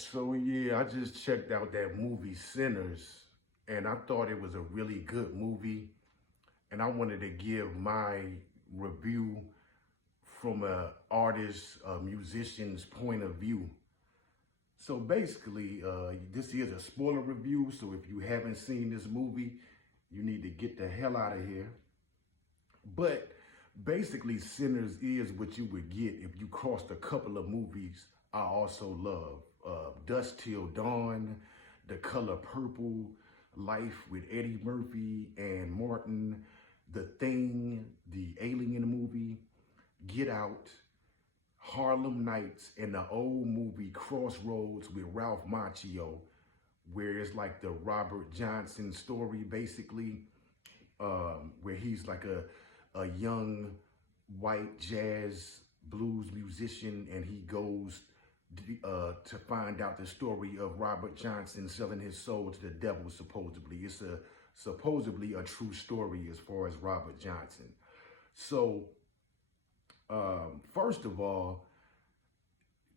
So yeah, I just checked out that movie Sinners, and I thought it was a really good movie, and I wanted to give my review from a artist, a musician's point of view. So basically, this is a spoiler review, so if you haven't seen this movie, you need to get the hell out of here. But basically, Sinners is what you would get if you crossed a couple of movies I also love. Dusk Till Dawn, The Color Purple, Life with Eddie Murphy and Martin, The Thing, the Alien movie, Get Out, Harlem Nights, and the old movie Crossroads with Ralph Macchio, where it's like the Robert Johnson story, basically, where he's like a young white jazz blues musician, and he goes to find out the story of Robert Johnson selling his soul to the devil, supposedly. It's supposedly a true story as far as Robert Johnson. So, first of all,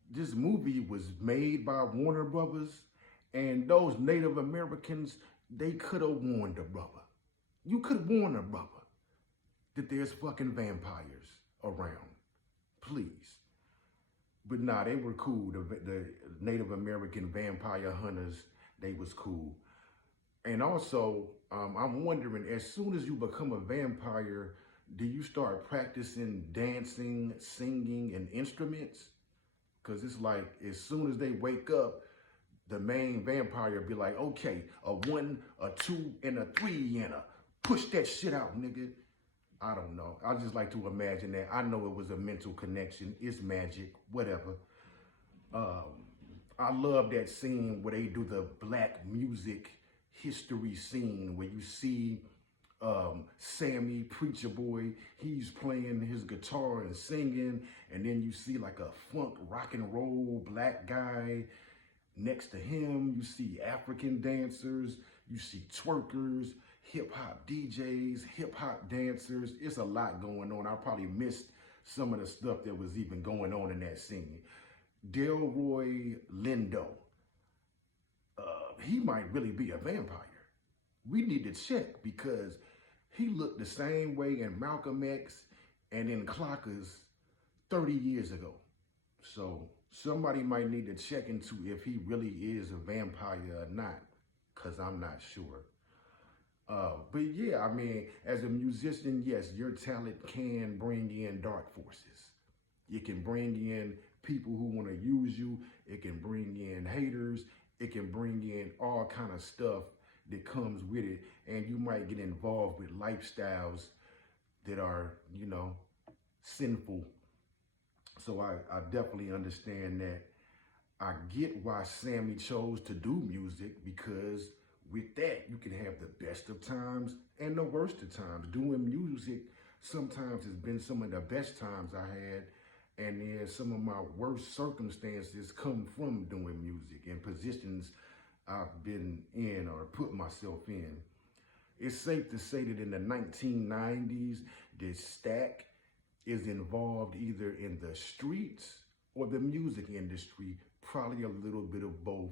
this movie was made by Warner Brothers, and those Native Americans, they could have warned a brother. You could warn a brother that there's fucking vampires around. Please. But nah, they were cool. The Native American vampire hunters, they was cool. And also, I'm wondering, as soon as you become a vampire, do you start practicing dancing, singing, and instruments? Because it's like, as soon as they wake up, the main vampire be like, okay, a 1, a 2, and a 3, and a push that shit out, nigga. I don't know. I just like to imagine that. I know it was a mental connection. It's magic, whatever. I love that scene where they do the black music history scene where you see Sammy, Preacher Boy, he's playing his guitar and singing, and then you see like a funk rock and roll black guy next to him. You see African dancers, you see twerkers, hip hop DJs, hip hop dancers. It's a lot going on. I probably missed some of the stuff that was even going on in that scene. Delroy Lindo, he might really be a vampire. We need to check because he looked the same way in Malcolm X and in Clockers 30 years ago. So somebody might need to check into if he really is a vampire or not, because I'm not sure. But yeah, I mean, as a musician, yes, your talent can bring in dark forces. It can bring in people who want to use you. It can bring in haters. It can bring in all kind of stuff that comes with it. And you might get involved with lifestyles that are, sinful. So I definitely understand that. I get why Sammy chose to do music, because with that, you can have the best of times and the worst of times. Doing music sometimes has been some of the best times I had, and then some of my worst circumstances come from doing music and positions I've been in or put myself in. It's safe to say that in the 1990s, this Stack is involved either in the streets or the music industry, probably a little bit of both,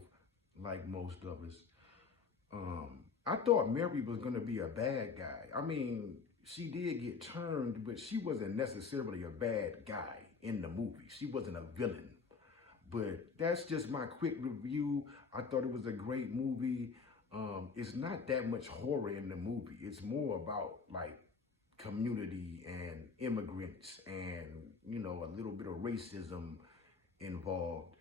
like most of us. I thought Mary was going to be a bad guy. I mean, she did get turned, but she wasn't necessarily a bad guy in the movie. She wasn't a villain. But that's just my quick review. I thought it was a great movie. It's not that much horror in the movie. It's more about like community and immigrants and, a little bit of racism involved.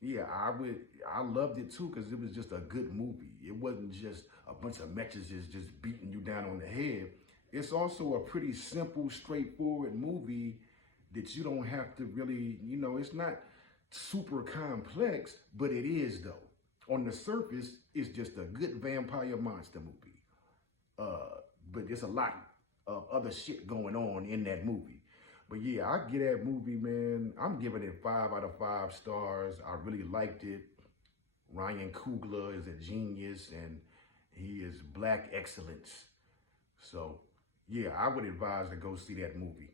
Yeah, I loved it too, because it was just a good movie. It wasn't just a bunch of messages just beating you down on the head. It's also a pretty simple, straightforward movie that you don't have to really, it's not super complex, but it is though. On the surface, it's just a good vampire monster movie. But there's a lot of other shit going on in that movie. But yeah, I get that movie, man. I'm giving it 5 out of 5 stars. I really liked it. Ryan Coogler is a genius, and he is black excellence. So yeah, I would advise to go see that movie.